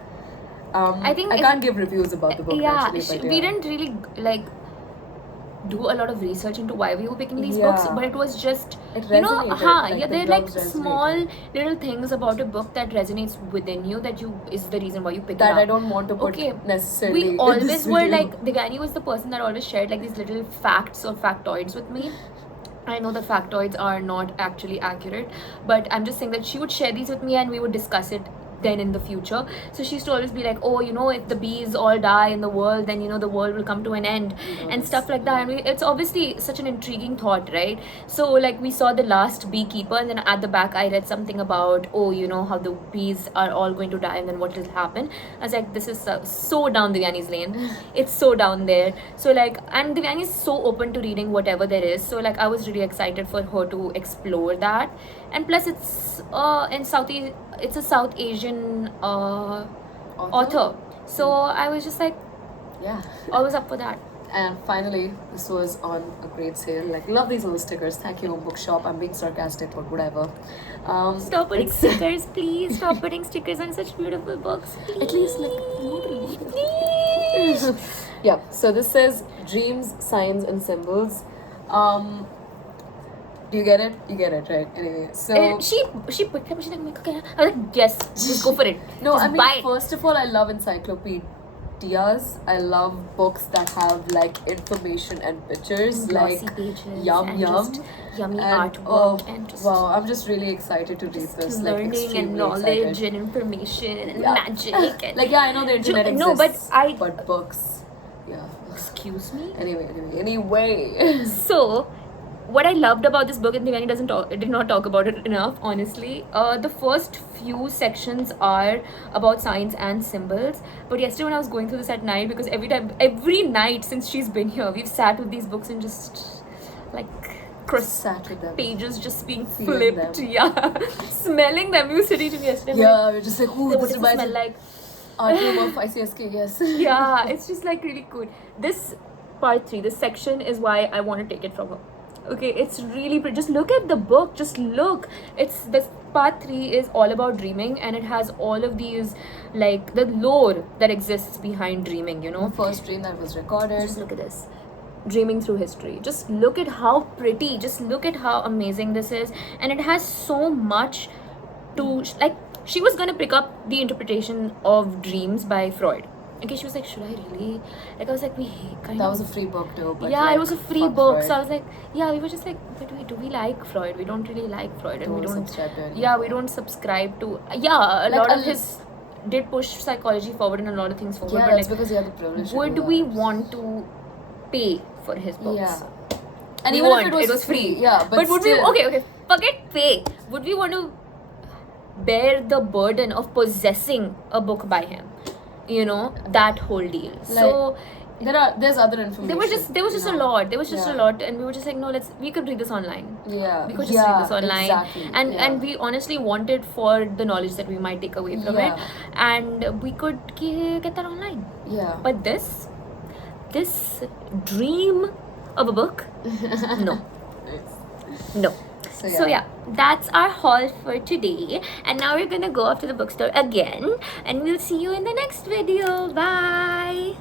I think I if- can't give reviews about the book actually, but we yeah. didn't really like do a lot of research into why we were picking these Yeah. books, but it was just It you know, resonated, like, yeah, the they're like gloves resonated. small little things about a book that resonates within you that you is the reason why you pick it That up. I don't want to put Okay. necessarily. We in always this were video. like Devyani was the person that always shared like these little facts or factoids with me. I know the factoids are not actually accurate, but I'm just saying that she would share these with me and we would discuss it then in the future. So she used to always be like, oh, if the bees all die in the world, then the world will come to an end and stuff like that. And it's obviously such an intriguing thought, right? So like we saw The Last Beekeeper, and then at the back I read something about, how the bees are all going to die and then what will happen. I was like, this is so down Devyani's lane. It's so down there. So like, and Devyani is so open to reading whatever there is. So like I was really excited for her to explore that. And plus it's it's a South Asian author. So I was just like Yeah. always up for that. And finally, this was on a great sale. Like, love these little stickers. Thank you, Bookshop. I'm being sarcastic, but whatever. Stop putting it's- stickers, please. Stop putting stickers on such beautiful books. At least, like, please. Yeah. So this says dreams, signs, and symbols. Do you get it? You get it, right? Anyway, so She picked up. She's like, "Meko kya hai?" I was like, yes, just go for it. no, Just I mean, buy it. first of all, I love encyclopedias. I love books that have like information and pictures, Glossy like pages yum and yum. just yummy And, artwork and just wow, I'm just really excited to read just this. Like, learning and extremely knowledge excited. and information and Yeah. magic and Like, yeah, I know the internet No, but exists, but books, yeah. excuse me. Anyway. So, what I loved about this book, and Devyani did not talk about it enough, honestly. The first few sections are about signs and symbols. But yesterday when I was going through this at night, because every night since she's been here, we've sat with these books and just like Sat with them. pages just being Feeling flipped. them. Yeah, smelling them. You were sitting to me yesterday. Yeah, we're just like, ooh, What this does it reminds smell me like? Artium of ICSK, yes. Yeah, it's just like really cool. This part 3, this section is why I want to take it from her. Okay, it's really pretty. Just look at the book. Just look. This part 3 is all about dreaming, and it has all of these like the lore that exists behind dreaming. The first dream that was recorded. Just look at this. Dreaming through history. Just look at how pretty. Just look at how amazing this is, and it has so much to like. She was gonna pick up the interpretation of dreams by Freud. Okay, she was like, should I really? Like, I was like, we kind That of. was a free book though. But Yeah, like, it was a free fuck book. Freud. So I was like, yeah, we were just like, but do we like Freud? We don't really like Freud, and we Don't don't. subscribe to anything. Yeah, we don't subscribe to. Yeah, a Like, lot of a- his did push psychology forward and a lot of things forward. Yeah, but that's like, because you have the privilege. to would do we that. want to pay for his books? Yeah. And We even want. if it was free. yeah, but would we? still- Okay. Forget pay. Would we want to bear the burden of possessing a book by him? That whole deal. So There's other information. there was just a lot. There was just a Yeah. lot, and we were just like, no, we could read this online. Yeah. We could just read this online, Exactly. and we honestly wanted for the knowledge that we might take away from it, and we could get that online. Yeah. But this dream of a book, no. No. So yeah, that's our haul for today. And now we're gonna go off to the bookstore again. And we'll see you in the next video. Bye.